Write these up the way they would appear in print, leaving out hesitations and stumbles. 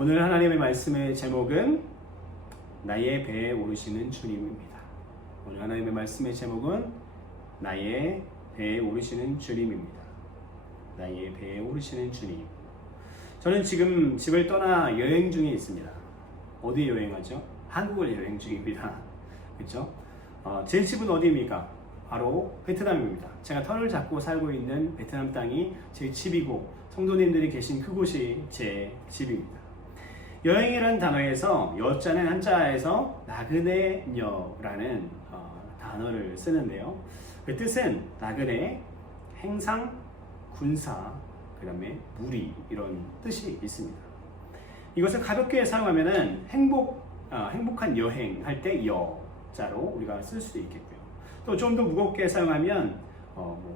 오늘 하나님의 말씀의 제목은 나의 배에 오르시는 주님입니다. 오늘 하나님의 말씀의 제목은 나의 배에 오르시는 주님입니다. 나의 배에 오르시는 주님. 저는 지금 집을 떠나 여행 중에 있습니다. 어디 여행하죠? 한국을 여행 중입니다. 그렇죠? 제 집은 어디입니까? 바로 베트남입니다. 제가 터를 잡고 살고 있는 베트남 땅이 제 집이고 성도님들이 계신 그곳이 제 집입니다. 여행이라는 단어에서 여자는 한자에서 나그네녀라는 단어를 쓰는데요. 그 뜻은 나그네, 행상, 군사, 그 다음에 무리 이런 뜻이 있습니다. 이것을 가볍게 사용하면은 행복한 여행 할 때 여자로 우리가 쓸 수도 있겠고요. 또 좀 더 무겁게 사용하면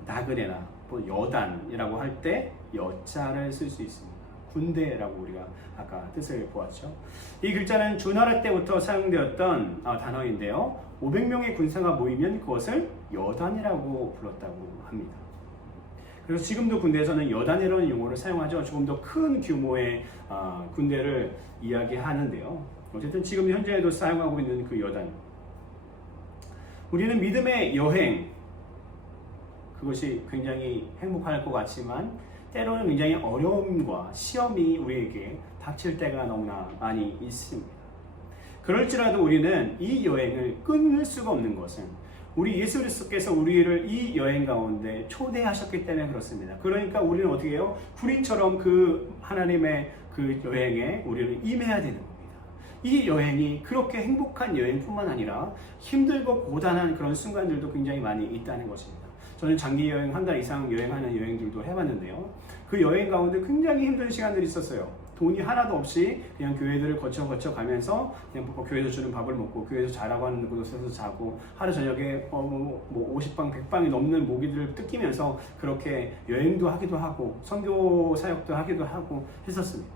나그네나 여단이라고 할 때 여자를 쓸 수 있습니다. 군대라고 우리가 아까 뜻을 보았죠. 이 글자는 주나라 때부터 사용되었던 단어인데요. 500명의 군사가 모이면 그것을 여단이라고 불렀다고 합니다. 그래서 지금도 군대에서는 여단이라는 용어를 사용하죠. 조금 더 큰 규모의 군대를 이야기하는데요. 어쨌든 지금 현재에도 사용하고 있는 그 여단. 우리는 믿음의 여행, 그것이 굉장히 행복할 것 같지만 때로는 굉장히 어려움과 시험이 우리에게 닥칠 때가 너무나 많이 있습니다. 그럴지라도 우리는 이 여행을 끊을 수가 없는 것은 우리 예수 그리스도께서 우리를 이 여행 가운데 초대하셨기 때문에 그렇습니다. 그러니까 우리는 어떻게 해요? 군인처럼 그 하나님의 그 여행에 우리를 임해야 되는 겁니다. 이 여행이 그렇게 행복한 여행뿐만 아니라 힘들고 고단한 그런 순간들도 굉장히 많이 있다는 것입니다. 저는 장기 여행 한 달 이상 여행하는 여행들도 해봤는데요. 그 여행 가운데 굉장히 힘든 시간들이 있었어요. 돈이 하나도 없이 그냥 교회들을 거쳐 가면서 그냥 교회에서 주는 밥을 먹고 교회에서 자라고 하는 곳에서 자고 하루 저녁에 50방 100방이 넘는 모기들을 뜯기면서 그렇게 여행도 하기도 하고 선교 사역도 하기도 하고 했었습니다.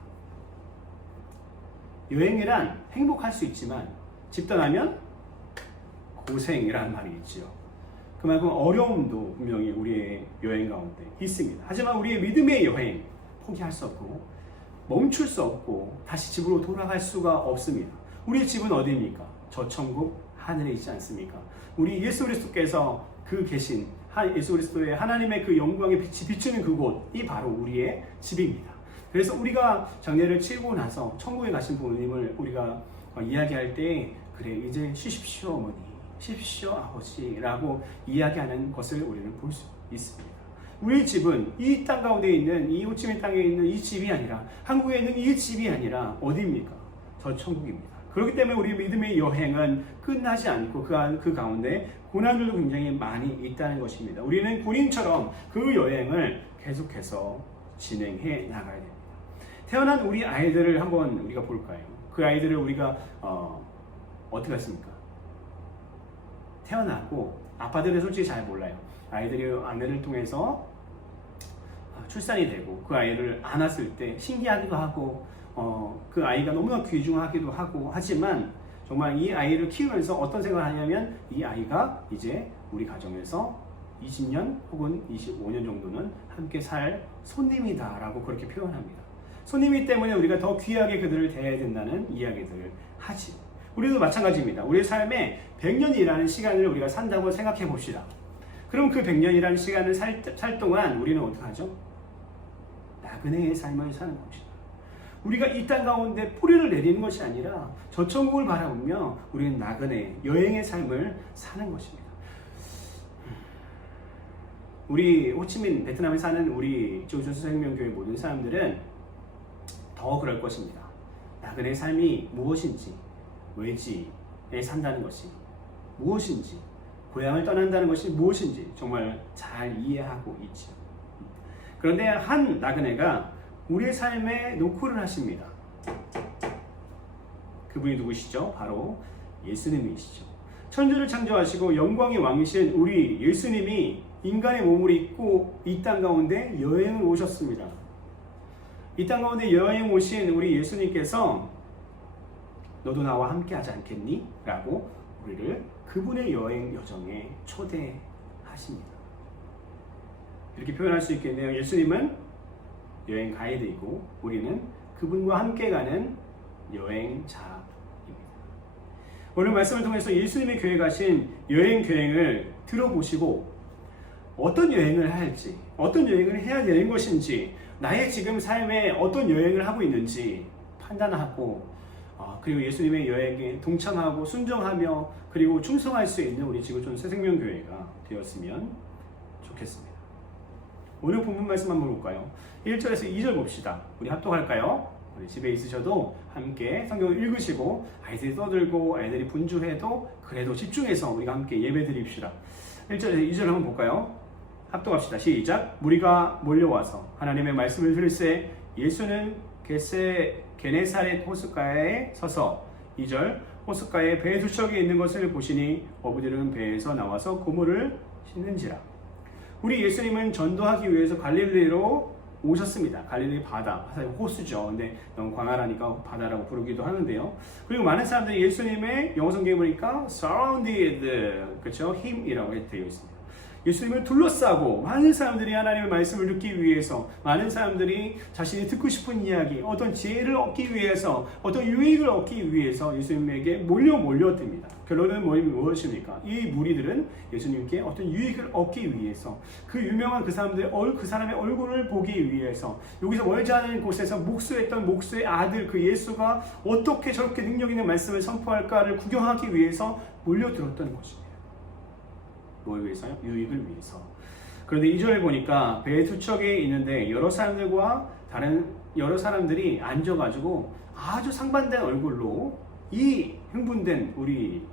여행이란 행복할 수 있지만 집 떠나면 고생이라는 말이 있죠. 그만큼 어려움도 분명히 우리의 여행 가운데 있습니다. 하지만 우리의 믿음의 여행 포기할 수 없고 멈출 수 없고 다시 집으로 돌아갈 수가 없습니다. 우리의 집은 어디입니까? 저 천국 하늘에 있지 않습니까? 우리 예수 그리스도께서 그 계신 예수 그리스도의 하나님의 그 영광의 빛이 비추는 그곳이 바로 우리의 집입니다. 그래서 우리가 장례를 치르고 나서 천국에 가신 부모님을 우리가 이야기할 때 그래 이제 쉬십시오 어머니, 쉬십시오 아버지라고 이야기하는 것을 우리는 볼 수 있습니다. 우리 집은 이 땅 가운데 있는 이 호치민 땅에 있는 이 집이 아니라 한국에 있는 이 집이 아니라 어디입니까? 저 천국입니다. 그렇기 때문에 우리 믿음의 여행은 끝나지 않고 그 가운데 고난들도 굉장히 많이 있다는 것입니다. 우리는 군인처럼 그 여행을 계속해서 진행해 나가야 됩니다. 태어난 우리 아이들을 한번 우리가 볼까요? 그 아이들을 우리가 어떻게 했습니까? 태어나고 아빠들은 솔직히 잘 몰라요. 아이들이 아내를 통해서 출산이 되고 그 아이를 안았을 때 신기하기도 하고 그 아이가 너무나 귀중하기도 하고 하지만 정말 이 아이를 키우면서 어떤 생각을 하냐면 이 아이가 이제 우리 가정에서 20년 혹은 25년 정도는 함께 살 손님이다 라고 그렇게 표현합니다. 손님이기 때문에 우리가 더 귀하게 그들을 대해야 된다는 이야기들을 하지. 우리도 마찬가지입니다. 우리의 삶에 100년이라는 시간을 우리가 산다고 생각해 봅시다. 그럼 그 100년이라는 시간을 살 동안 우리는 어떻게 하죠? 나그네의 삶을 사는 것이다. 우리가 이 땅 가운데 뿌리를 내리는 것이 아니라 저 천국을 바라보며 우리는 나그네, 여행의 삶을 사는 것입니다. 우리 호치민, 베트남에 사는 우리 조선생명교회 모든 사람들은 더 그럴 것입니다. 나그네의 삶이 무엇인지, 외지에 산다는 것이 무엇인지, 고향을 떠난다는 것이 무엇인지 정말 잘 이해하고 있죠. 그런데 한 나그네가 우리의 삶에 노크를 하십니다. 그분이 누구시죠? 바로 예수님이시죠. 천주를 창조하시고 영광의 왕이신 우리 예수님이 인간의 몸을 입고 이 땅 가운데 여행을 오셨습니다. 이 땅 가운데 여행 오신 우리 예수님께서 너도 나와 함께 하지 않겠니? 라고 우리를 그분의 여행 여정에 초대하십니다. 이렇게 표현할 수 있겠네요. 예수님은 여행 가이드이고 우리는 그분과 함께 가는 여행자입니다. 오늘 말씀을 통해서 예수님의 교회 가신 여행 계획을 들어보시고 어떤 여행을 할지, 어떤 여행을 해야 되는 것인지, 나의 지금 삶에 어떤 여행을 하고 있는지 판단하고, 그리고 예수님의 여행에 동참하고 순종하며 그리고 충성할 수 있는 우리 지구촌 새생명교회가 되었으면 좋겠습니다. 오늘 본문 말씀 한번 볼까요? 1절에서 2절 봅시다. 우리 합독할까요? 우리 집에 있으셔도 함께 성경을 읽으시고 아이들이 떠들고 아이들이 분주해도 그래도 집중해서 우리가 함께 예배 드립시다. 1절에서 2절 한번 볼까요? 합독합시다. 시작. 무리가 몰려와서 하나님의 말씀을 들을새 예수는 게네사렛 호숫가에 서서 2절 호숫가에 배 두 척이 있는 것을 보시니 어부들은 배에서 나와서 고물을 씻는지라. 우리 예수님은 전도하기 위해서 갈릴리로 오셨습니다. 갈릴리 바다, 사실 호수죠. 근데 너무 광활하니까 바다라고 부르기도 하는데요. 그리고 많은 사람들이 예수님의 영어 성경에 보니까 surrounded, 그렇죠? him이라고 되어 있습니다. 예수님을 둘러싸고 많은 사람들이 하나님의 말씀을 듣기 위해서, 많은 사람들이 자신이 듣고 싶은 이야기, 어떤 지혜를 얻기 위해서, 어떤 유익을 얻기 위해서 예수님에게 몰려듭니다. 결론은 무엇입니까? 이 무리들은 예수님께 어떤 유익을 얻기 위해서, 그 유명한 그 사람의 얼굴을 보기 위해서, 여기서 멀지 않은 곳에서 목수했던 목수의 아들 그 예수가 어떻게 저렇게 능력 있는 말씀을 선포할까를 구경하기 위해서 몰려들었던 것입니다. 뭘 위해서요? 유익을 위해서. 그런데 2절에 보니까 배 두 척에 있는데 여러 사람들이 앉아가지고 아주 상반된 얼굴로 이 흥분된 우리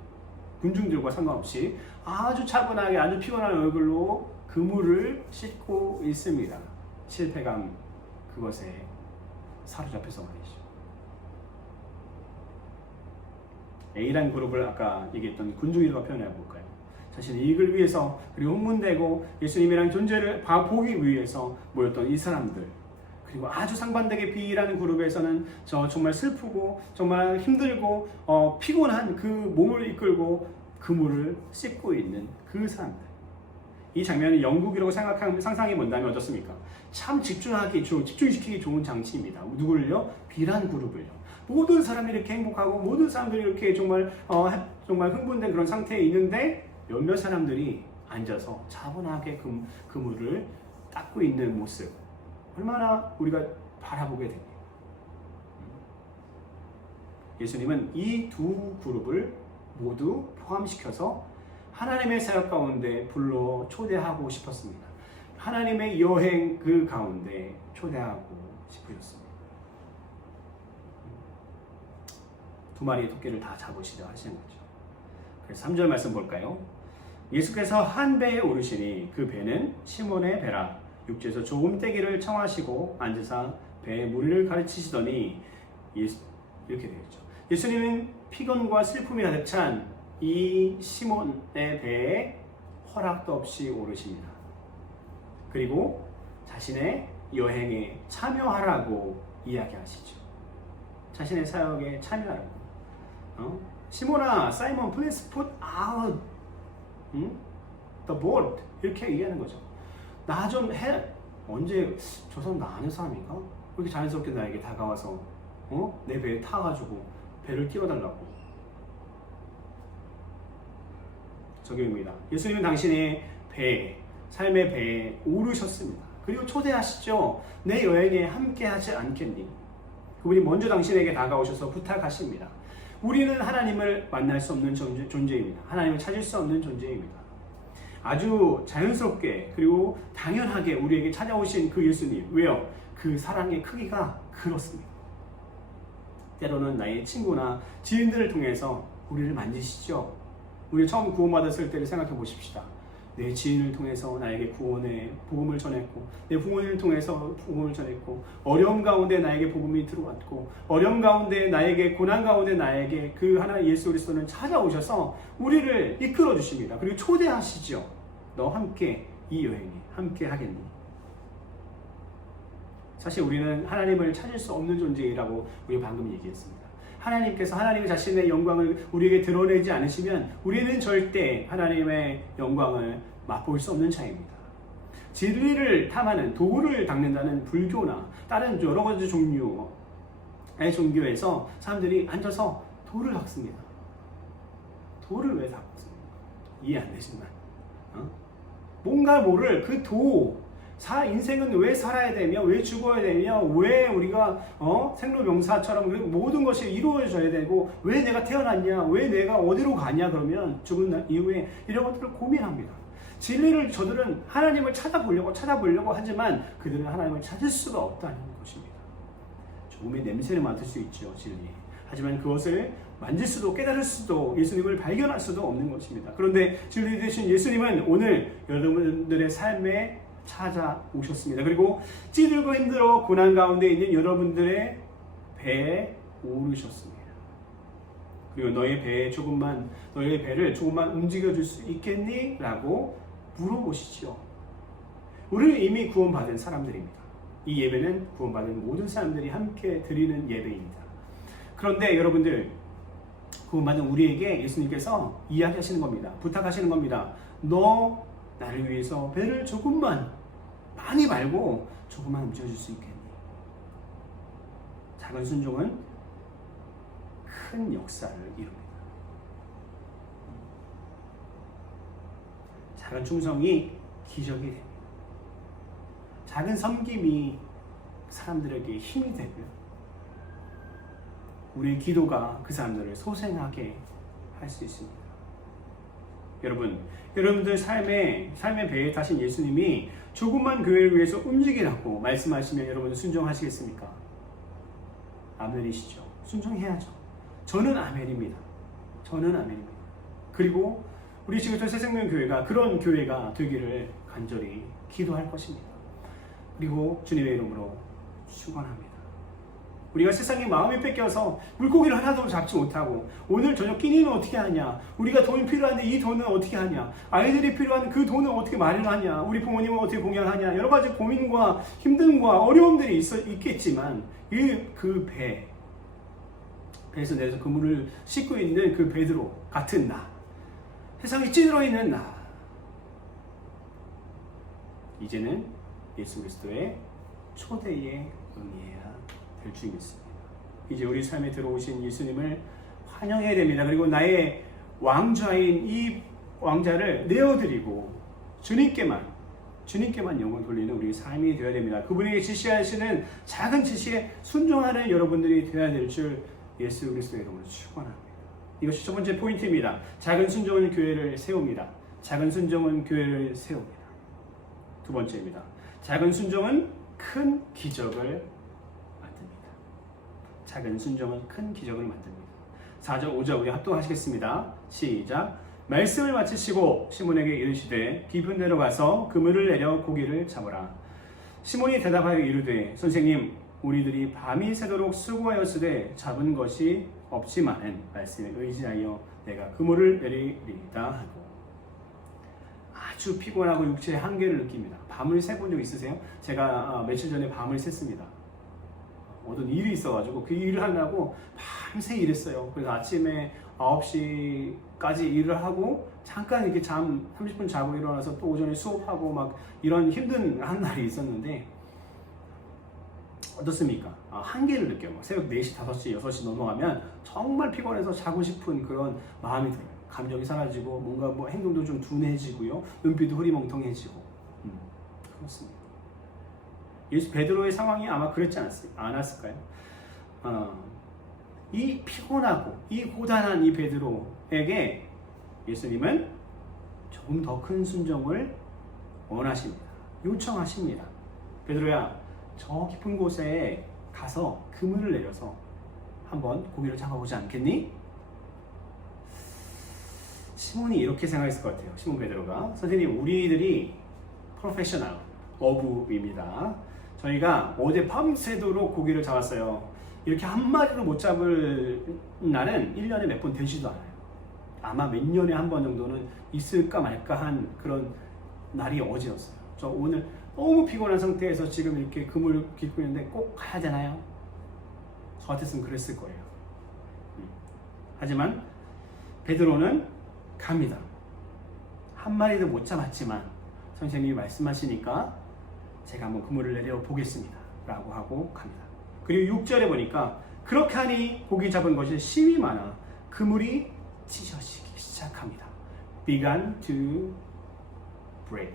군중들과 상관없이 아주 차분하게 아주 피곤한 얼굴로 그물을 씻고 있습니다. 실패감 그것에 사로잡혀서 말이죠. A라는 그룹을 아까 얘기했던 군중이라고 표현해 볼까요? 자신의 이익을 위해서 그리고 흥분되고 예수님이라는 존재를 보기 위해서 모였던 이 사람들, 그리고 아주 상반되게 B라는 그룹에서는 정말 슬프고 정말 힘들고 피곤한 그 몸을 이끌고 그물을 씻고 있는 그 사람들. 이 장면이 영국이라고 상상해 본다면 어떻습니까? 참 집중시키기 좋은 장치입니다. 누구를요? B라는 그룹을요. 모든 사람이 이렇게 행복하고 모든 사람들이 이렇게 정말 흥분된 그런 상태에 있는데 몇몇 사람들이 앉아서 차분하게 그물을 닦고 있는 모습, 얼마나 우리가 바라보게 됩니다. 예수님은 이 두 그룹을 모두 포함시켜서 하나님의 사역 가운데 불러 초대하고 싶었습니다. 하나님의 여행 그 가운데 초대하고 싶으셨습니다. 두 마리의 토끼를 다 잡으시려 하시는 거죠. 그래서 3절 말씀 볼까요? 예수께서 한 배에 오르시니 그 배는 시몬의 배라. 6절에서 조금 떼기를 청하시고 앉으사 배의 무리를 가르치시더니 이렇게 되어 있죠. 예수님은 피곤과 슬픔이 가득 찬 이 시몬의 배에 허락도 없이 오르십니다. 그리고 자신의 여행에 참여하라고 이야기하시죠. 자신의 사역에 참여하라고. 시몬아, 사이먼, please put out the boat. 이렇게 얘기하는 거죠. 나 좀 해. 언제 저 사람 나 아는 사람인가? 왜 이렇게 자연스럽게 나에게 다가와서 내 배에 타가지고 배를 띄워달라고. 적용입니다. 예수님은 당신의 배, 삶의 배에 오르셨습니다. 그리고 초대하시죠. 내 여행에 함께 하지 않겠니? 그분이 먼저 당신에게 다가오셔서 부탁하십니다. 우리는 하나님을 만날 수 없는 존재입니다. 하나님을 찾을 수 없는 존재입니다. 아주 자연스럽게 그리고 당연하게 우리에게 찾아오신 그 예수님. 왜요? 그 사랑의 크기가 그렇습니다. 때로는 나의 친구나 지인들을 통해서 우리를 만지시죠. 우리 처음 구원받았을 때를 생각해 보십시다. 내 지인을 통해서 나에게 구원의 복음을 전했고, 내 부모님을 통해서 복음을 전했고, 어려움 가운데 나에게 복음이 들어왔고, 어려움 가운데 나에게, 고난 가운데 나에게 그 하나님 예수 그리스도는 찾아오셔서 우리를 이끌어 주십니다. 그리고 초대하시죠. 너 함께 이 여행에 함께 하겠니? 사실 우리는 하나님을 찾을 수 없는 존재라고 우리 방금 얘기했습니다. 하나님께서 하나님의 자신의 영광을 우리에게 드러내지 않으시면 우리는 절대 하나님의 영광을 맛볼 수 없는 자입니다. 진리를 탐하는 도를 닦는다는 불교나 다른 여러 가지 종류 종교에서 사람들이 앉아서 돌을 닦습니다. 돌을 왜 닦습니까? 이해 안 되지만 뭔가 모를 그 인생은 왜 살아야 되며 왜 죽어야 되며 왜 우리가 생로병사처럼 모든 것이 이루어져야 되고 왜 내가 태어났냐 왜 내가 어디로 가냐 그러면 죽은 이후에 이런 것들을 고민합니다. 진리를 저들은 하나님을 찾아보려고 하지만 그들은 하나님을 찾을 수가 없다는 것입니다. 조금의 냄새를 맡을 수 있죠, 진리. 하지만 그것을 만질 수도 깨달을 수도 예수님을 발견할 수도 없는 것입니다. 그런데 진리 되신 예수님은 오늘 여러분들의 삶에 찾아오셨습니다. 그리고 찌들고 힘들어 고난 가운데 있는 여러분들의 배에 오르셨습니다. 그리고 너의 배를 조금만 움직여줄 수 있겠니? 라고 물어보시죠. 우리는 이미 구원받은 사람들입니다. 이 예배는 구원받은 모든 사람들이 함께 드리는 예배입니다. 그런데 여러분들, 구원받은 우리에게 예수님께서 이야기하시는 겁니다. 부탁하시는 겁니다. 너 나를 위해서 배를 많이 말고 조금만 움직여줄 수 있겠니? 작은 순종은 큰 역사를 이룹니다. 작은 충성이 기적이 됩니다. 작은 섬김이 사람들에게 힘이 되고요. 우리의 기도가 그 사람들을 소생하게 할 수 있습니다. 여러분들 삶의 배에 타신 예수님이 조금만 교회를 위해서 움직이라고 말씀하시면 여러분 순종하시겠습니까? 아멘이시죠. 순종해야죠. 저는 아멘입니다. 그리고 우리 지구촌 새생명교회가 그런 교회가 되기를 간절히 기도할 것입니다. 그리고 주님의 이름으로 축원합니다. 우리가 세상에 마음이 뺏겨서 물고기를 하나도 잡지 못하고 오늘 저녁 끼니는 어떻게 하냐, 우리가 돈이 필요한데 이 돈은 어떻게 하냐, 아이들이 필요한 그 돈은 어떻게 마련하냐, 우리 부모님은 어떻게 공양하냐, 여러 가지 고민과 힘듦과 어려움들이 있겠지만 그 배에서 내려서 그물을 싣고 있는 그 베드로 같은 나, 세상에 찌들어 있는 나, 이제는 예수 그리스도의 초대에 응해야 될 줄 믿습니다. 이제 우리 삶에 들어오신 예수님을 환영해야 됩니다. 그리고 나의 왕좌인 이 왕자를 내어드리고 주님께만 영을 돌리는 우리 삶이 되어야 됩니다. 그분에게 지시하시는 작은 지시에 순종하는 여러분들이 되어야 될 줄 예수 그리스도의 이름으로 축원합니다. 이것이 첫 번째 포인트입니다. 작은 순종은 교회를 세웁니다. 두 번째입니다. 작은 순종은 큰 기적을 만듭니다. 4절 5절 우리 합독하시겠습니다. 시작. 말씀을 마치시고 시몬에게 이르시되 깊은 데로 가서 그물을 내려 고기를 잡으라. 시몬이 대답하여 이르되 선생님, 우리들이 밤이 새도록 수고하였으되 잡은 것이 없지만은 말씀에 의지하여 내가 그물을 내리리이다 하고. 아주 피곤하고 육체의 한계를 느낍니다. 밤을 새본 적 있으세요? 제가 며칠 전에 밤을 샜습니다. 어떤 일이 있어가지고 그 일을 하려고 밤새 일했어요. 그래서 아침에 9시까지 일을 하고 잠깐 이렇게 30분 자고 일어나서 또 오전에 수업하고 막 이런 힘든 한 날이 있었는데 어떻습니까? 한계를 느껴요. 새벽 4시, 5시, 6시 넘어가면 정말 피곤해서 자고 싶은 그런 마음이 들어요. 감정이 사라지고 뭔가 행동도 좀 둔해지고요. 눈빛도 흐리멍텅해지고 그렇습니다. 베드로의 상황이 아마 그랬지 않았을까요? 이 피곤하고 이 고단한 이 베드로에게 예수님은 조금 더 큰 순종을 원하십니다. 요청하십니다. 베드로야, 저 깊은 곳에 가서 그물을 내려서 한번 고기를 잡아보지 않겠니? 시몬이 이렇게 생각했을 것 같아요. 시몬 베드로가, 선생님, 우리들이 프로페셔널 어부입니다. 저희가 어제 밤새도록 고기를 잡았어요. 이렇게 한 마리로 못 잡을 날은 1년에 몇 번 되지도 않아요. 아마 몇 년에 한 번 정도는 있을까 말까 한 그런 날이 어제였어요. 저 오늘 너무 피곤한 상태에서 지금 이렇게 그물을 깃고 있는데 꼭 가야 되나요? 저 같았으면 그랬을 거예요. 하지만 베드로는 갑니다. 한 마리도 못 잡았지만 선생님이 말씀하시니까 제가 한번 그물을 내려 보겠습니다 라고 하고 갑니다. 그리고 6절에 보니까 그렇게 하니 고기 잡은 것이 심이 많아 그물이 찢어지기 시작합니다. began to break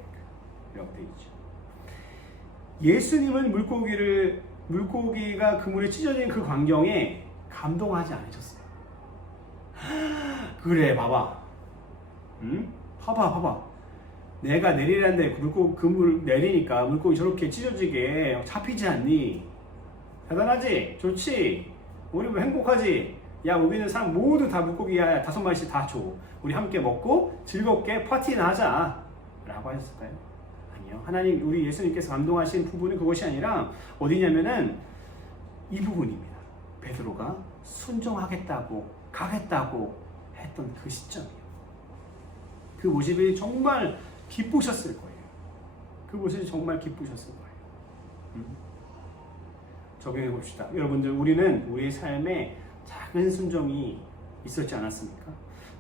이라고 되어 있죠. 예수님은 물고기가 그물에 찢어진 그 광경에 감동하지 않으셨어요. 그래 봐봐, 응? 봐봐. 내가 내리란데 그물 내리니까 물고기 저렇게 찢어지게 잡히지 않니? 대단하지? 좋지? 우리 뭐 행복하지? 야, 우리는 사람 모두 다 물고기야 5마리씩 다 줘. 우리 함께 먹고 즐겁게 파티나 하자 라고 하셨을까요? 아니요. 하나님, 우리 예수님께서 감동하신 부분은 그것이 아니라 어디냐면은 이 부분입니다. 베드로가 순종하겠다고 가겠다고 했던 그 시점이에요. 그 모습이 정말 기쁘셨을 거예요. 그 모습이 정말 기쁘셨을 거예요. 적용해 봅시다. 여러분들, 우리는 우리의 삶에 작은 순종이 있었지 않았습니까?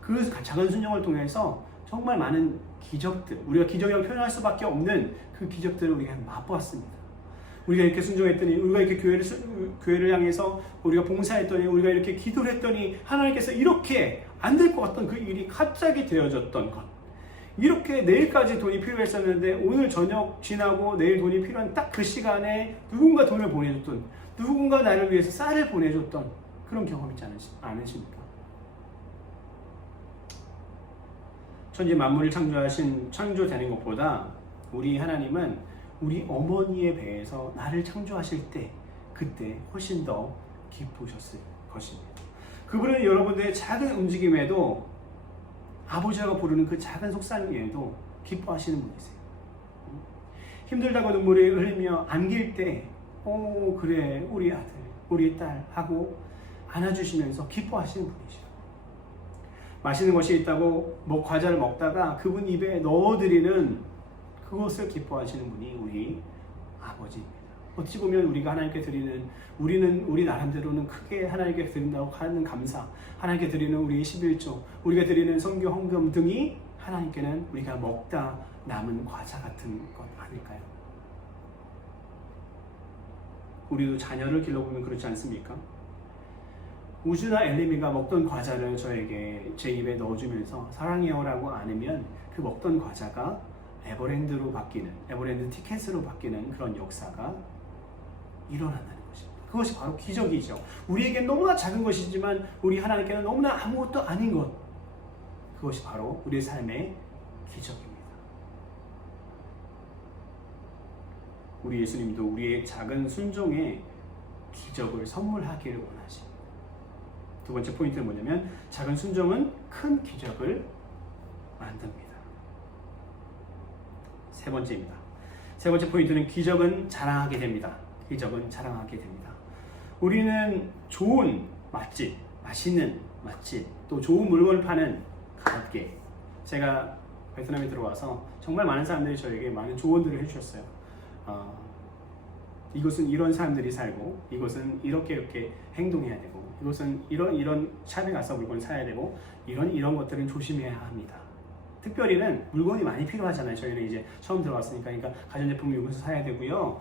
그 작은 순종을 통해서 정말 많은 기적들, 우리가 기적이라고 표현할 수밖에 없는 그 기적들을 우리가 맛보았습니다. 우리가 이렇게 순종했더니, 우리가 이렇게 교회를 향해서 우리가 봉사했더니, 우리가 이렇게 기도를 했더니 하나님께서 이렇게 안 될 것 같던 그 일이 갑자기 되어졌던 것. 이렇게 내일까지 돈이 필요했었는데 오늘 저녁 지나고 내일 돈이 필요한 딱 그 시간에 누군가 돈을 보내줬던, 누군가 나를 위해서 쌀을 보내줬던 그런 경험 있지 않으십니까? 천지 만물을 창조하신 창조되는 것보다 우리 하나님은 우리 어머니의 배에서 나를 창조하실 때 그때 훨씬 더 기쁘셨을 것입니다. 그분은 여러분들의 작은 움직임에도, 아버지라고 부르는 그 작은 속삭임에도 기뻐하시는 분이세요. 힘들다고 눈물을 흘리며 안길 때 그래 우리 아들 우리 딸 하고 안아주시면서 기뻐하시는 분이시죠. 맛있는 것이 있다고 과자를 먹다가 그분 입에 넣어드리는 그것을 기뻐하시는 분이 우리 아버지입니다. 어찌 보면 우리가 하나님께 드리는, 우리는 우리 나름대로는 크게 하나님께 드린다고 하는 감사, 하나님께 드리는 우리의 11조, 우리가 드리는 선교 헌금 등이 하나님께는 우리가 먹다 남은 과자 같은 것 아닐까요? 우리도 자녀를 길러보면 그렇지 않습니까? 우주나 엘리미가 먹던 과자를 저에게 제 입에 넣어주면서 사랑해요라고 안으면 그 먹던 과자가 에버랜드로 바뀌는, 에버랜드 티켓으로 바뀌는 그런 역사가 일어난다는 것입니다. 그것이 바로 기적이죠. 우리에겐 너무나 작은 것이지만 우리 하나님께는 너무나 아무것도 아닌 것, 그것이 바로 우리의 삶의 기적입니다. 우리 예수님도 우리의 작은 순종에 기적을 선물하기를 원하십니다. 두 번째 포인트는 뭐냐면 작은 순종은 큰 기적을 만듭니다. 세 번째입니다. 세 번째 포인트는 기적은 자랑하게 됩니다. 기적은 자랑하게 됩니다. 우리는 좋은 맛집, 맛있는 맛집, 또 좋은 물건을 파는 가게. 제가 베트남에 들어와서 정말 많은 사람들이 저에게 많은 조언들을 해주셨어요. 이곳은 이런 사람들이 살고, 이곳은 이렇게 행동해야 되고, 이곳은 이런 샵에 가서 물건을 사야 되고, 이런 것들은 조심해야 합니다. 특별히는 물건이 많이 필요하잖아요. 저희는 이제 처음 들어왔으니까. 그러니까 가전제품 여기서 사야 되고요.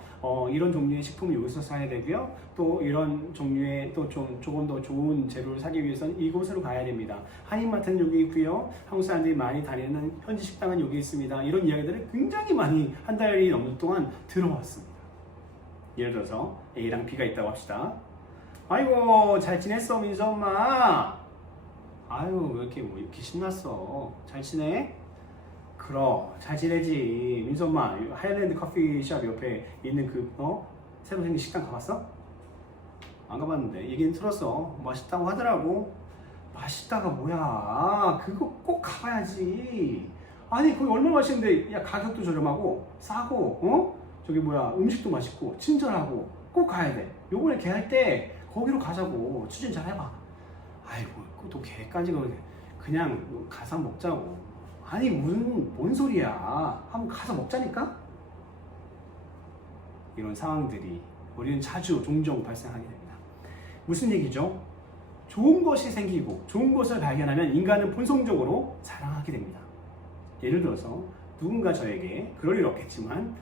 이런 종류의 식품 여기서 사야 되고요. 또 이런 종류의 또 조금 더 좋은 재료를 사기 위해서는 이곳으로 가야 됩니다. 한인마트는 여기 있고요. 한국 사람들이 많이 다니는 현지 식당은 여기 있습니다. 이런 이야기들을 굉장히 많이 한 달이 넘는 동안 들어왔습니다. 예를 들어서 A랑 B가 있다고 합시다. 아이고 잘 지냈어 민수 엄마. 아유 왜 이렇게 신났어? 잘 지내? 그럼 잘 지내지. 민수 엄마 하일랜드 커피숍 옆에 있는 새로 생긴 식당 가봤어? 안 가봤는데 얘기는 들었어. 맛있다고 하더라고. 맛있다가 뭐야? 그거 꼭 가봐야지. 아니 거기 얼마나 맛있는데, 야 가격도 저렴하고 싸고 저기 음식도 맛있고 친절하고 꼭 가야 돼. 요번에 계획할 때 거기로 가자고 추진 잘 해봐. 아이고 또 계획까지 그냥 가서 먹자고. 아니 뭔 소리야. 한번 가서 먹자니까. 이런 상황들이 우리는 종종 발생하게 됩니다. 무슨 얘기죠? 좋은 것이 생기고 좋은 것을 발견하면 인간은 본성적으로 자랑하게 됩니다. 예를 들어서 누군가 저에게, 그럴 일 없겠지만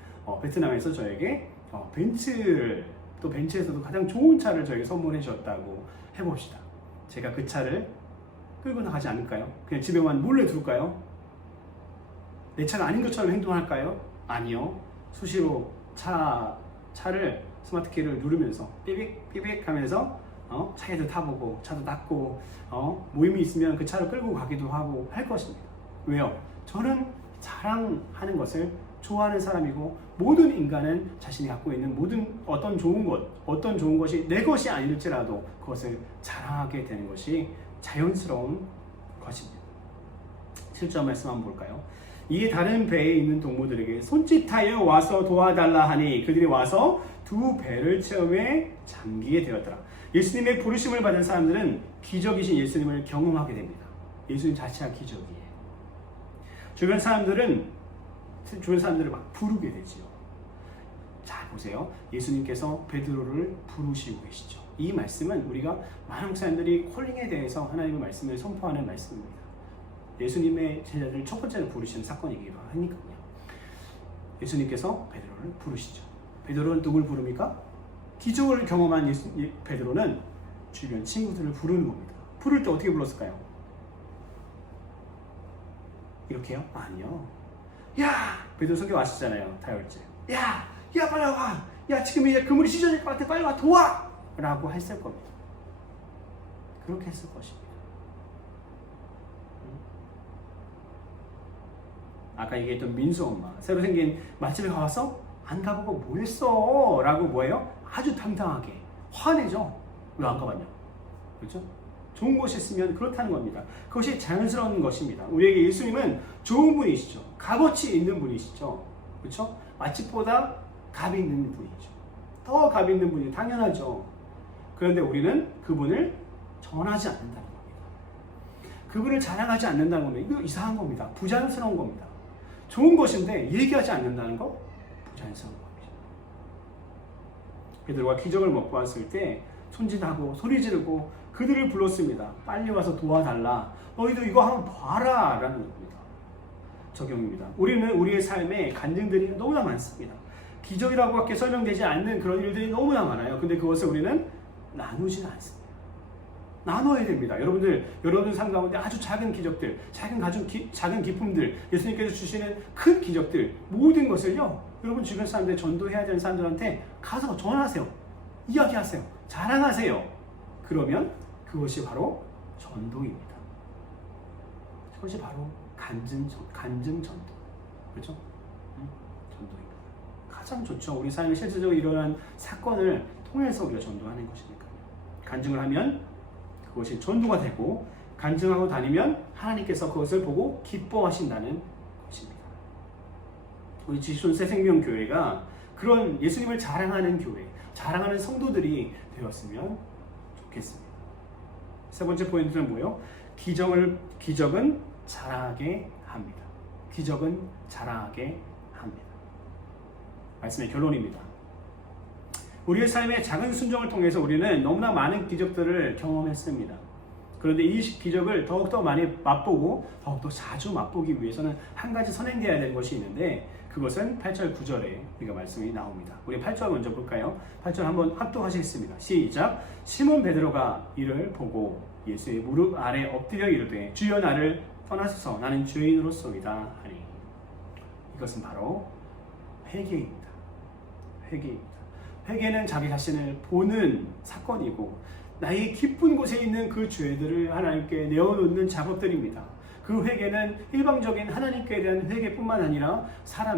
베트남에서 저에게 벤츠를 또 벤츠에서도 가장 좋은 차를 저에게 선물해 주었다고 해봅시다. 제가 그 차를 끌고 나가지 않을까요? 그냥 집에만 몰래 둘까요? 내 차가 아닌 것처럼 행동할까요? 아니요. 수시로 차를 스마트키를 누르면서 삐빅 삐빅 하면서 차에도 타보고 차도 닦고 모임이 있으면 그 차를 끌고 가기도 하고 할 것입니다. 왜요? 저는 자랑하는 것을 좋아하는 사람이고, 모든 인간은 자신이 갖고 있는 모든 어떤 좋은 것이 내 것이 아닐지라도 그것을 자랑하게 되는 것이 자연스러운 것입니다. 7절 말씀 한번 볼까요? 이에 다른 배에 있는 동무들에게 손짓하여 와서 도와달라 하니 그들이 와서 두 배를 체험해 잠기게 되었더라. 예수님의 부르심을 받은 사람들은 기적이신 예수님을 경험하게 됩니다. 예수님 자체가 기적이에요. 주변 사람들을 막 부르게 되지요. 자, 보세요. 예수님께서 베드로를 부르시고 계시죠. 이 말씀은 우리가 많은 목사님들이 콜링에 대해서 하나님의 말씀을 선포하는 말씀입니다. 예수님의 제자들을 첫 번째로 부르시는 사건이기도 하니까요. 예수님께서 베드로를 부르시죠. 베드로는 누굴 부릅니까? 기적을 경험한 베드로는 주변 친구들을 부르는 겁니다. 부를 때 어떻게 불렀을까요? 이렇게요? 아니요. 야! 베드로 성경 아시잖아요. 다혈질. 야! 빨리 와! 야, 지금 이제 그물이 찢어질 것 같아. 빨리 와! 도와! 라고 했을 겁니다. 그렇게 했을 것입니다. 아까 얘기했던 민수 엄마, 새로 생긴 맛집에 가서 안 가보고 뭐 했어? 라고 뭐예요? 아주 당당하게 화내죠. 왜 안 가봤냐? 그렇죠? 좋은 것이 있으면 그렇다는 겁니다. 그것이 자연스러운 것입니다. 우리에게 예수님은 좋은 분이시죠. 값어치 있는 분이시죠. 그렇죠? 맛집보다 값이 있는 분이죠. 더 값이 있는 분이 당연하죠. 그런데 우리는 그분을 전하지 않는다는 겁니다. 그분을 자랑하지 않는다는 겁니다. 이거 이상한 겁니다. 부자연스러운 겁니다. 좋은 것인데 얘기하지 않는다는 거 부자연스러운 겁니다. 베드로가 기적을 먹고 왔을 때 손짓하고 소리 지르고 그들을 불렀습니다. 빨리 와서 도와달라. 너희도 이거 한번 봐라 라는 겁니다. 적용입니다. 우리는 우리의 삶에 간증들이 너무나 많습니다. 기적이라고 밖에 설명되지 않는 그런 일들이 너무나 많아요. 근데 그것을 우리는 나누지는 않습니다. 나눠야 됩니다. 여러분 삶 가운데 아주 작은 기적들, 작은 기쁨들, 예수님께서 주시는 큰 기적들, 모든 것을요, 여러분 주변 사람들, 전도해야 되는 사람들한테 가서 전하세요. 이야기하세요. 자랑하세요. 그러면 그것이 바로 전도입니다. 그것이 바로 간증 전도. 그렇죠? 전도입니다. 가장 좋죠. 우리 삶에 실질적으로 일어난 사건을 통해서 우리가 전도하는 것이니까요. 간증을 하면 그것이 전도가 되고, 간증하고 다니면 하나님께서 그것을 보고 기뻐하신다는 것입니다. 우리 지시촌 새생명교회가 그런 예수님을 자랑하는 교회, 자랑하는 성도들이 되었으면 좋겠습니다. 세 번째 포인트는 뭐예요? 기적은 자랑하게 합니다. 기적은 자랑하게 합니다. 말씀의 결론입니다. 우리의 삶의 작은 순종을 통해서 우리는 너무나 많은 기적들을 경험했습니다. 그런데 이 기적을 더욱더 많이 맛보고 더욱더 자주 맛보기 위해서는 한 가지 선행되어야 되는 것이 있는데, 그것은 8절 9절에 우리가 말씀이 나옵니다. 우리 8절 먼저 볼까요? 8절 한번 합독하시겠습니다. 시작. 시몬 베드로가 이를 보고 예수의 무릎 아래 엎드려 이르되 주여 나를 떠나소서 나는 죄인으로소이다 하니. 이것은 바로 회개입니다. 회개입니다. 회개는 자기 자신을 보는 사건이고, 나의 깊은 곳에 있는 그 죄들을 하나님께 내어놓는 작업들입니다. 그 회개는 일방적인 하나님께 대한 회개뿐만 아니라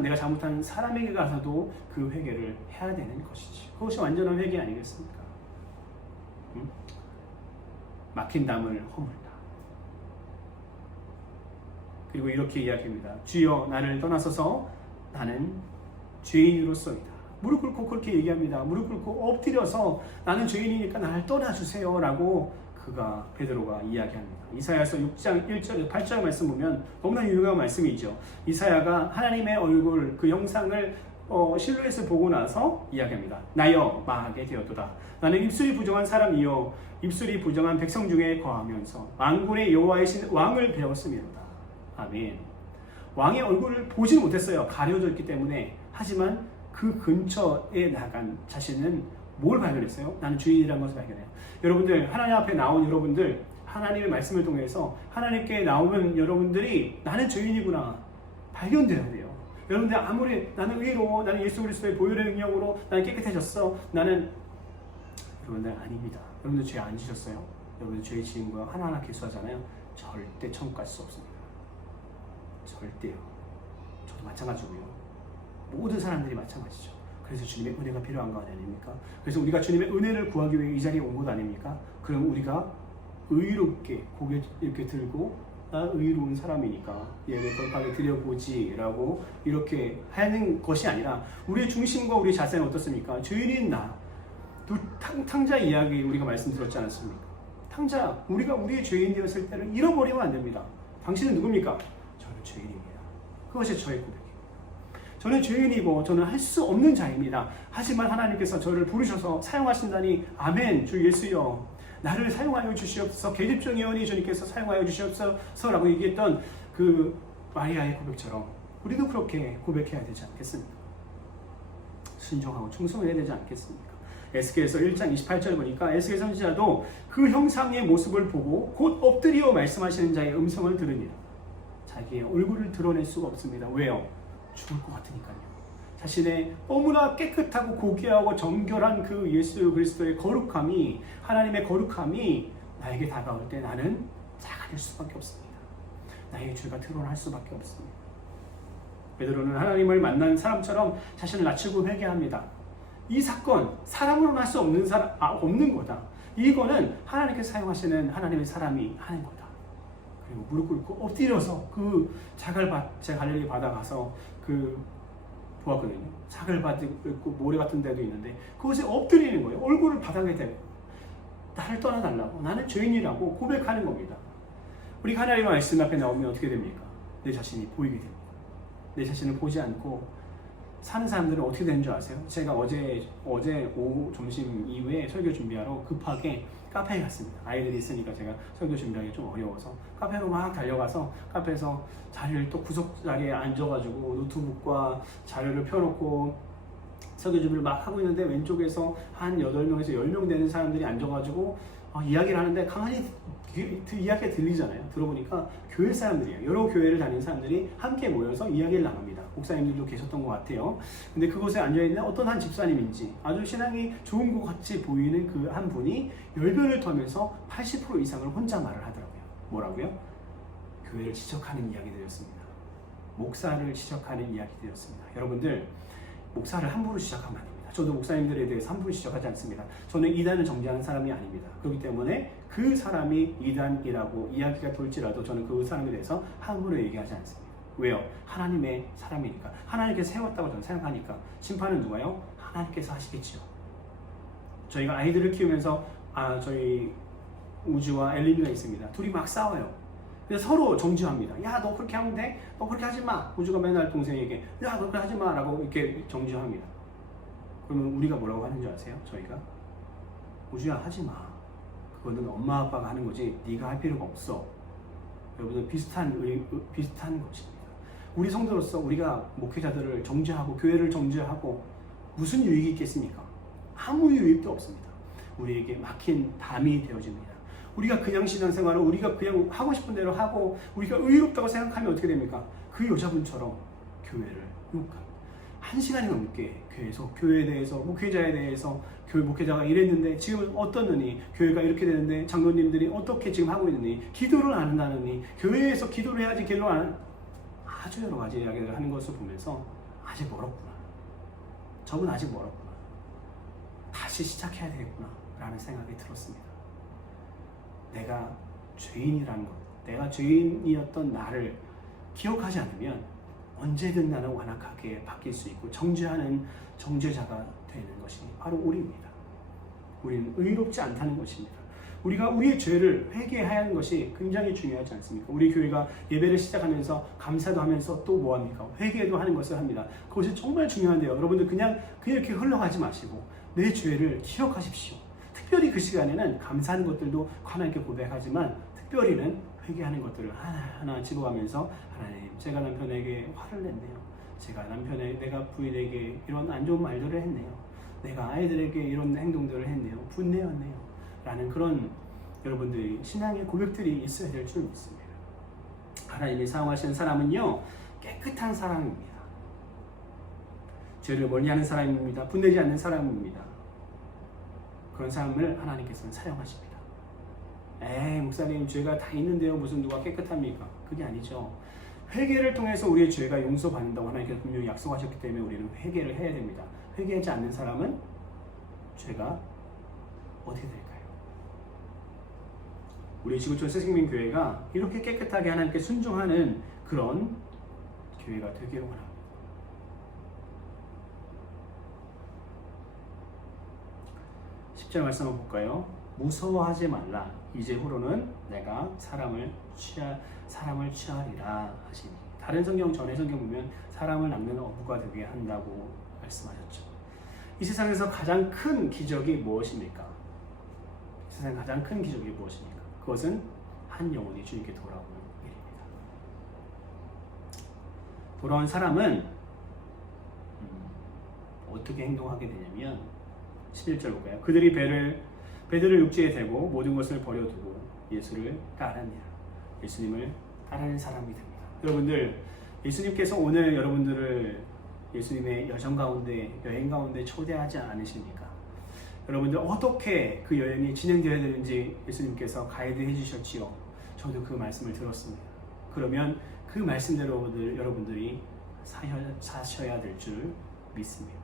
내가 잘못한 사람에게 가서도 그 회개를 해야 되는 것이지. 그것이 완전한 회개 아니겠습니까? 막힌 담을 허물다. 그리고 이렇게 이야기합니다. 주여 나를 떠나소서 나는 죄인으로서이다. 무릎 꿇고 그렇게 얘기합니다. 무릎 꿇고 엎드려서 나는 죄인이니까 나를 떠나주세요 라고 베드로가 이야기합니다. 이사야서 6장 1절 8절 말씀 보면 너무나 유명한 말씀이죠. 이사야가 하나님의 얼굴 그 형상을 실루엣을 보고 나서 이야기합니다. 나여 망하게 되었도다. 나는 입술이 부정한 사람이요 입술이 부정한 백성 중에 거하면서 만군의 여호와이신 왕을 배웠음이로다. 아멘. 왕의 얼굴을 보지 못했어요. 가려져 있기 때문에. 하지만 그 근처에 나간 자신은 뭘 발견했어요? 나는 죄인이라는 것을 발견해요. 여러분들 하나님 앞에 나온 여러분들 하나님의 말씀을 통해서 하나님께 나오면 여러분들이 나는 죄인이구나 발견돼야 돼요. 여러분들 아무리 나는 의로워, 나는 예수 그리스도의 보혈의 능력으로 나는 깨끗해졌어, 나는 여러분들 아닙니다. 여러분들 죄 안 지셨어요? 여러분들 죄 지은 거 하나하나 개수하잖아요. 절대 천국 갈 수 없습니다. 절대요. 저도 마찬가지고요. 모든 사람들이 마찬가지죠. 그래서 주님의 은혜가 필요한 거 아닙니까? 그래서 우리가 주님의 은혜를 구하기 위해 이 자리에 온 것 아닙니까? 그럼 우리가 의롭게 고개 이렇게 들고 나 의로운 사람이니까 예배 거룩하게 드려보지 라고 이렇게 하는 것이 아니라 우리의 중심과 우리의 자세는 어떻습니까? 죄인인 나, 탕자 이야기 우리가 말씀드렸지 않았습니까? 탕자, 우리가 우리의 죄인 되었을 때는 잃어버리면 안 됩니다. 당신은 누굽니까? 저는 죄인입니다. 그것이 저의 고백이에요. 저는 죄인이고 저는 할 수 없는 자입니다. 하지만 하나님께서 저를 부르셔서 사용하신다니 아멘. 주 예수여 나를 사용하여 주시옵소서. 계집종이오니 주님께서 사용하여 주시옵소서라고 얘기했던 그 마리아의 고백처럼 우리도 그렇게 고백해야 되지 않겠습니까? 순종하고 충성해야 되지 않겠습니까? 에스겔서 1장 28절 보니까 에스겔 선지자도 그 형상의 모습을 보고 곧 엎드려 말씀하시는 자의 음성을 들으니라. 자기의 얼굴을 드러낼 수가 없습니다. 왜요? 죽을 것 같으니까요. 자신의 너무나 깨끗하고 고귀하고 정결한 그 예수 그리스도의 거룩함이, 하나님의 거룩함이 나에게 다가올 때 나는 자가 될 수밖에 없습니다. 나의 죄가 드러날 수밖에 없습니다. 베드로는 하나님을 만난 사람처럼 자신을 낮추고 회개합니다. 이 사건, 사람으로는 할 수 없는 거다. 이거는 하나님께서 사용하시는 하나님의 사람이 하는 거다. 그리고 무릎 꿇고 엎드려서 그 제가 갈릴리 바다 가서 보았거든요. 작을 받고 모래 같은 데도 있는데 그것에 엎드리는 거예요. 얼굴을 바닥에 대고 나를 떠나달라고, 나는 죄인이라고 고백하는 겁니다. 우리가 하나님의 말씀 앞에 나오면 어떻게 됩니까? 내 자신이 보이게 됩니다. 내 자신을 보지 않고 사는 사람들은 어떻게 되는 줄 아세요? 제가 어제 오후 점심 이후에 설교 준비하러 급하게 카페에 갔습니다. 아이들이 있으니까 제가 설교 준비하기 좀 어려워서 카페로 막 달려가서 카페에서 자리를 또 구석 자리에 앉아가지고 노트북과 자료를 펴놓고 설교 준비를 막 하고 있는데 왼쪽에서 한 8명에서 10명 되는 사람들이 앉아가지고 이야기를 하는데 가만히 이야기가 들리잖아요. 들어보니까 교회 사람들이에요. 여러 교회를 다니는 사람들이 함께 모여서 이야기를 나눕니다. 목사님들도 계셨던 것 같아요. 근데 그곳에 앉아있는 어떤 한 집사님인지 아주 신앙이 좋은 것 같이 보이는 그 한 분이 열변을 터면서 80% 이상을 혼자 말을 하더라고요. 뭐라고요? 교회를 지적하는 이야기들이었습니다. 목사를 지적하는 이야기들이었습니다. 여러분들, 목사를 함부로 지적하면 안 됩니다. 저도 목사님들에 대해서 함부로 지적하지 않습니다. 저는 이단을 정죄하는 사람이 아닙니다. 그렇기 때문에 그 사람이 이단이라고 이야기가 돌지라도 저는 그 사람에 대해서 함부로 얘기하지 않습니다. 왜요? 하나님의 사람이니까. 하나님께서 세웠다고 저는 생각하니까. 심판은 누가요? 하나님께서 하시겠죠. 저희가 아이들을 키우면서 저희 우주와 엘리미가 있습니다. 둘이 막 싸워요. 근데 서로 정죄합니다. 야, 너 그렇게 하면 돼? 너 그렇게 하지 마. 우주가 맨날 동생에게 야, 너 그렇게 하지 마 라고 이렇게 정죄합니다. 그러면 우리가 뭐라고 하는 줄 아세요? 저희가 우주야, 하지 마. 그거는 엄마 아빠가 하는 거지 네가 할 필요가 없어. 여러분들 비슷한 것입니다. 우리 성도로서 우리가 목회자들을 정죄하고 교회를 정죄하고 무슨 유익이 있겠습니까? 아무 유익도 없습니다. 우리에게 막힌 담이 되어집니다. 우리가 그냥 신앙생활을 우리가 그냥 하고 싶은 대로 하고 우리가 의롭다고 생각하면 어떻게 됩니까? 그 여자분처럼 교회를 욕합니다. 1시간이 넘게 계속 교회에 대해서, 목회자에 대해서, 교회 목회자가 이랬는데 지금은 어떻느니, 교회가 이렇게 되는데 장로님들이 어떻게 지금 하고 있느니, 기도를 안 한다느니, 교회에서 기도를 해야지 기도를 안 하는, 아주 여러 가지 이야기를 하는 것을 보면서 아직 멀었구나. 저분 아직 멀었구나. 다시 시작해야 되겠구나 라는 생각이 들었습니다. 내가 죄인이라는 것, 내가 죄인이었던 나를 기억하지 않으면 언제든 나는 완악하게 바뀔 수 있고 정죄하는 정죄자가 되는 것이 바로 우리입니다. 우리는 의롭지 않다는 것입니다. 우리가 우리의 죄를 회개해야 하는 것이 굉장히 중요하지 않습니까? 우리 교회가 예배를 시작하면서 감사도 하면서 또 뭐합니까? 회개도 하는 것을 합니다. 그것이 정말 중요한데요. 여러분들 그냥 이렇게 흘러가지 마시고 내 죄를 기억하십시오. 특별히 그 시간에는 감사하는 것들도 하나님께 고백하지만 특별히는 회개하는 것들을 하나하나 집어가면서 하나님, 제가 남편에게 화를 냈네요. 내가 부인에게 이런 안 좋은 말들을 했네요. 내가 아이들에게 이런 행동들을 했네요. 분내었네요. 라는 그런 여러분들이 신앙의 고백들이 있어야 될 줄 믿습니다. 하나님이 사용하시는 사람은요, 깨끗한 사람입니다. 죄를 멀리하는 사람입니다. 분내지 않는 사람입니다. 그런 사람을 하나님께서는 사용하십니다. 에이, 목사님, 죄가 다 있는데요. 무슨 누가 깨끗합니까? 그게 아니죠. 회개를 통해서 우리의 죄가 용서받는다고 하나님께서 분명히 약속하셨기 때문에 우리는 회개를 해야 됩니다. 회개하지 않는 사람은 죄가 어떻게 될까요? 우리 지구촌 새생명 교회가 이렇게 깨끗하게 하나님께 순종하는 그런 교회가 되기를 원합니다. 10절 말씀 한번 볼까요? 무서워하지 말라. 이제후로는 내가 사람을 취하리라 하시니. 다른 성경, 전의 성경 보면 사람을 낚는 어부가 되게 한다고 말씀하셨죠. 이 세상에서 가장 큰 기적이 무엇입니까? 이 세상에 가장 큰 기적이 무엇입니까? 그것은 한 영혼이 주님께 돌아오는 일입니다. 돌아온 사람은 어떻게 행동하게 되냐면 11절 볼까요? 그들이 배들을 육지에 대고 모든 것을 버려두고 예수를 따르니라. 예수님을 따르는 사람이 됩니다. 여러분들, 예수님께서 오늘 여러분들을 예수님의 여정 가운데, 여행 가운데 초대하지 않으십니까? 여러분들 어떻게 그 여행이 진행되어야 되는지 예수님께서 가이드해 주셨지요. 저도 그 말씀을 들었습니다. 그러면 그 말씀대로 여러분들이 사셔야 될 줄 믿습니다.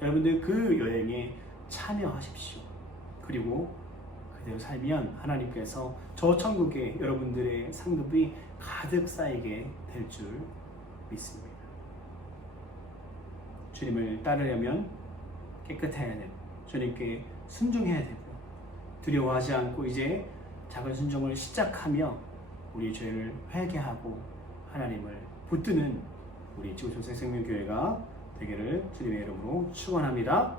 여러분들 그 여행에 참여하십시오. 그리고 그대로 살면 하나님께서 저 천국에 여러분들의 상급이 가득 쌓이게 될 줄 믿습니다. 주님을 따르려면 깨끗해야 되고 주님께 순종해야 되고 두려워하지 않고 이제 작은 순종을 시작하며 우리 죄를 회개하고 하나님을 붙드는 우리 지구촌 새생명교회가 되기를 주님의 이름으로 축원합니다.